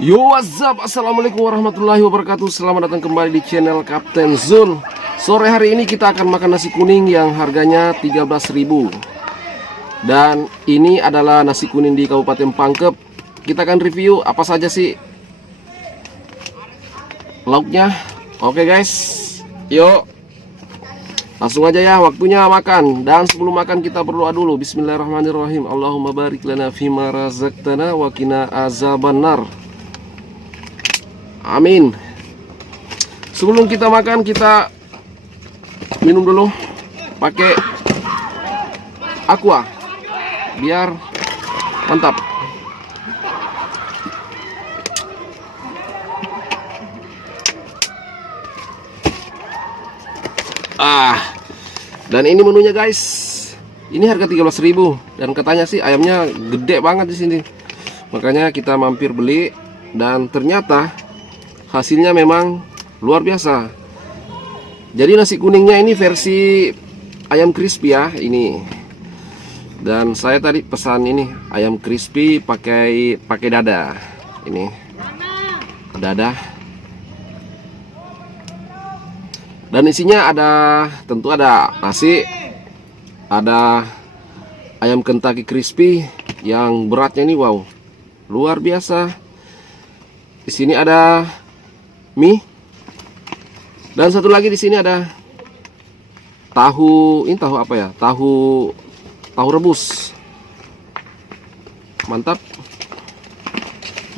Yo, what's up? Assalamualaikum warahmatullahi wabarakatuh. Selamat datang kembali di channel Kapten Zul. Sore hari ini kita akan makan nasi kuning yang harganya 13.000. Dan ini adalah nasi kuning di Kabupaten Pangkep. Kita akan review apa saja sih lauknya. Oke guys, yuk langsung aja ya, waktunya makan. Dan sebelum makan kita berdoa dulu. Bismillahirrahmanirrahim. Allahumma barik lana fima razaqtana wa qina azabannar. Amin. Sebelum kita makan, kita minum dulu pakai aqua biar mantap. Dan ini menunya guys. Ini harga 13.000 dan katanya sih ayamnya gede banget di sini. Makanya kita mampir beli dan ternyata hasilnya memang luar biasa. Jadi nasi kuningnya ini versi ayam crispy ya ini. Dan saya tadi pesan ini ayam crispy pakai dada. Ini dada. Dan isinya tentu ada nasi, ada ayam Kentucky crispy yang beratnya ini wow, luar biasa. Di sini ada mie. Dan satu lagi di sini ada tahu. Ini tahu apa ya? Tahu rebus. Mantap.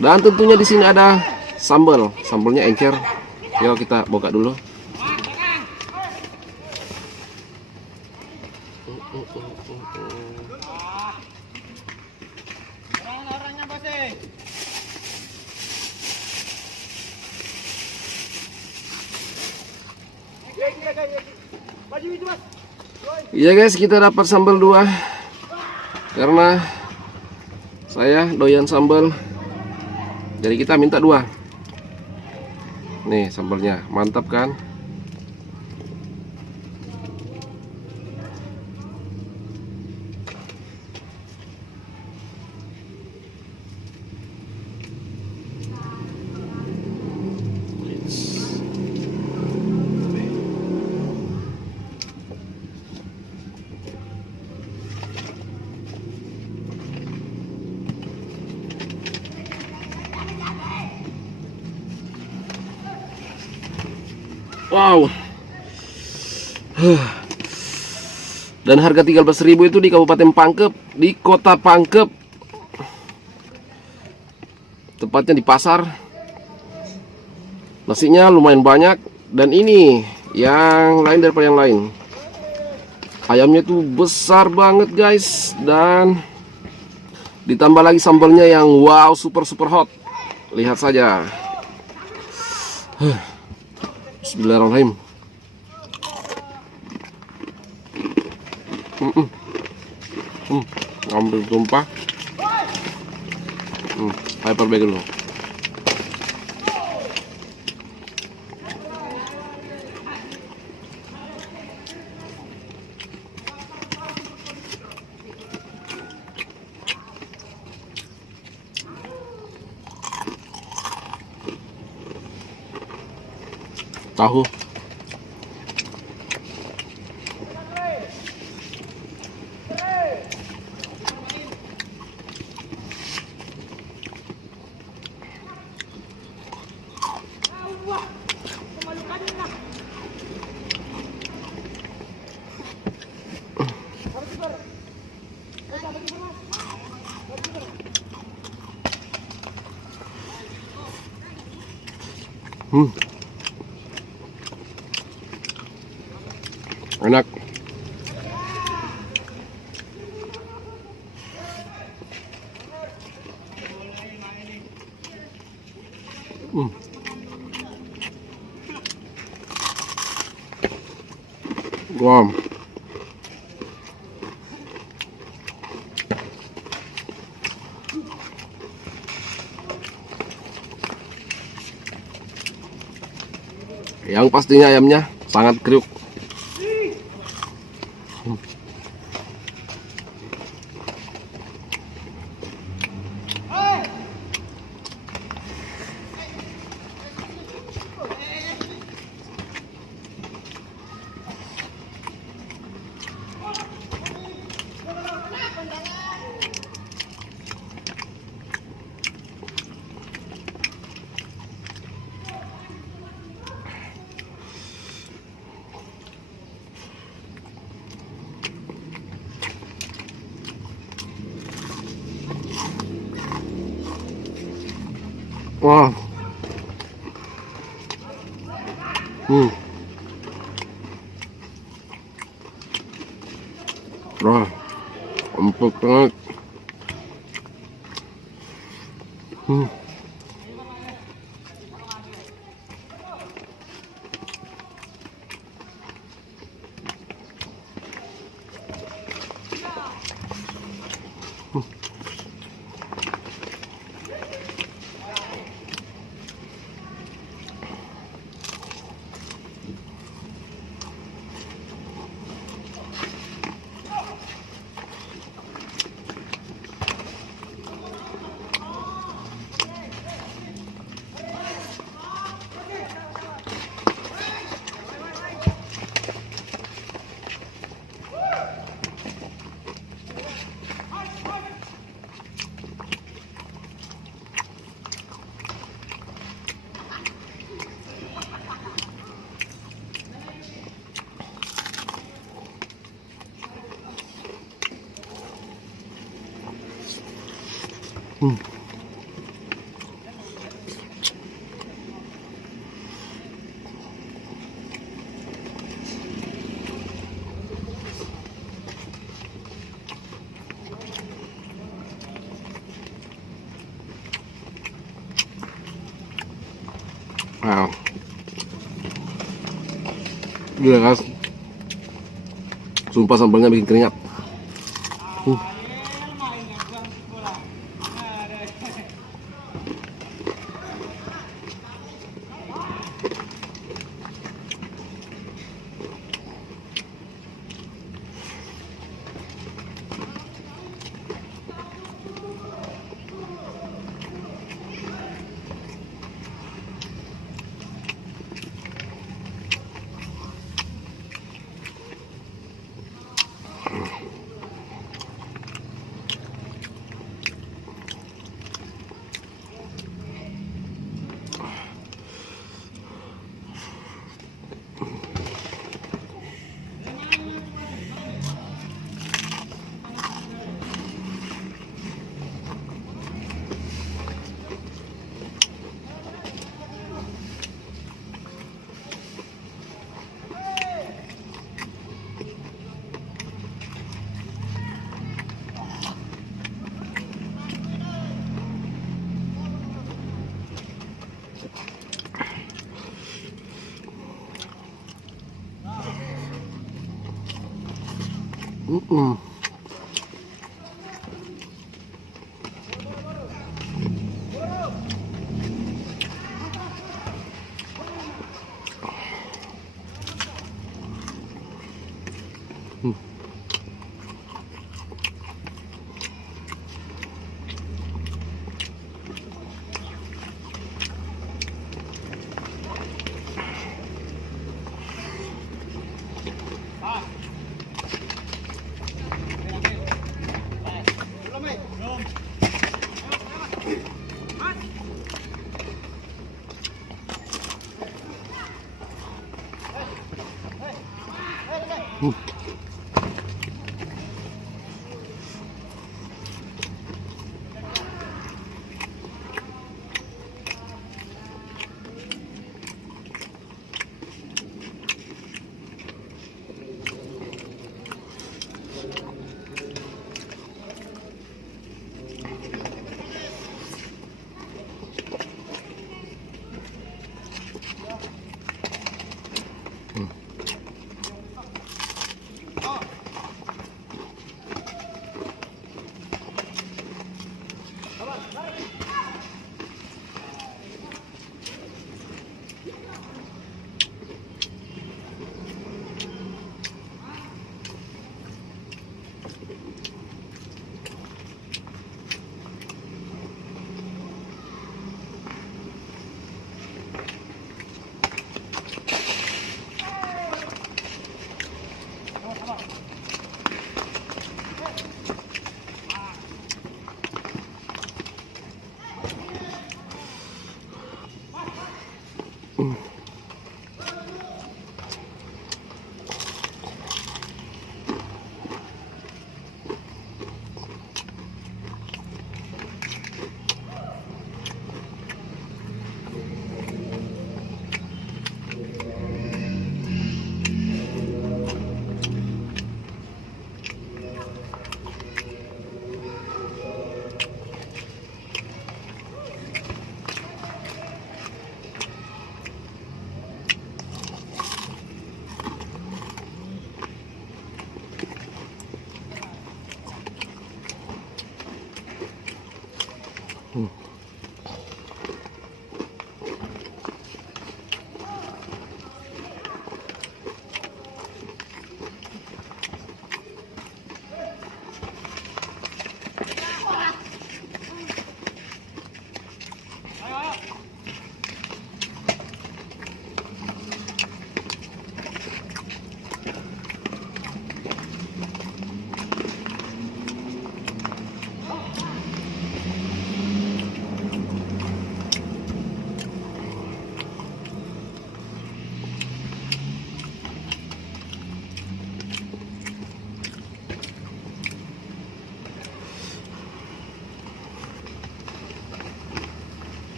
Dan tentunya di sini ada sambal. Sambalnya encer. Yuk kita buka dulu. Iya guys, kita dapat sambal 2 karena saya doyan sambal, jadi kita minta 2. Nih sambalnya mantap kan. Wow. Dan harga 13.000 itu di Kabupaten Pangkep, di Kota Pangkep. Tepatnya di pasar. Nasinya lumayan banyak dan ini yang lain daripada yang lain. Ayamnya tuh besar banget guys, dan ditambah lagi sambalnya yang wow, super hot. Lihat saja. Bismillahirrahmanirrahim. Ambil tumpah. Hyper bag dulu. Tahu. Enak. Wow. Yang pastinya ayamnya sangat kriuk. Wah. Wah, empuk banget. Wow. Gila guys. Sumpah sambalnya bikin keringat. Mm.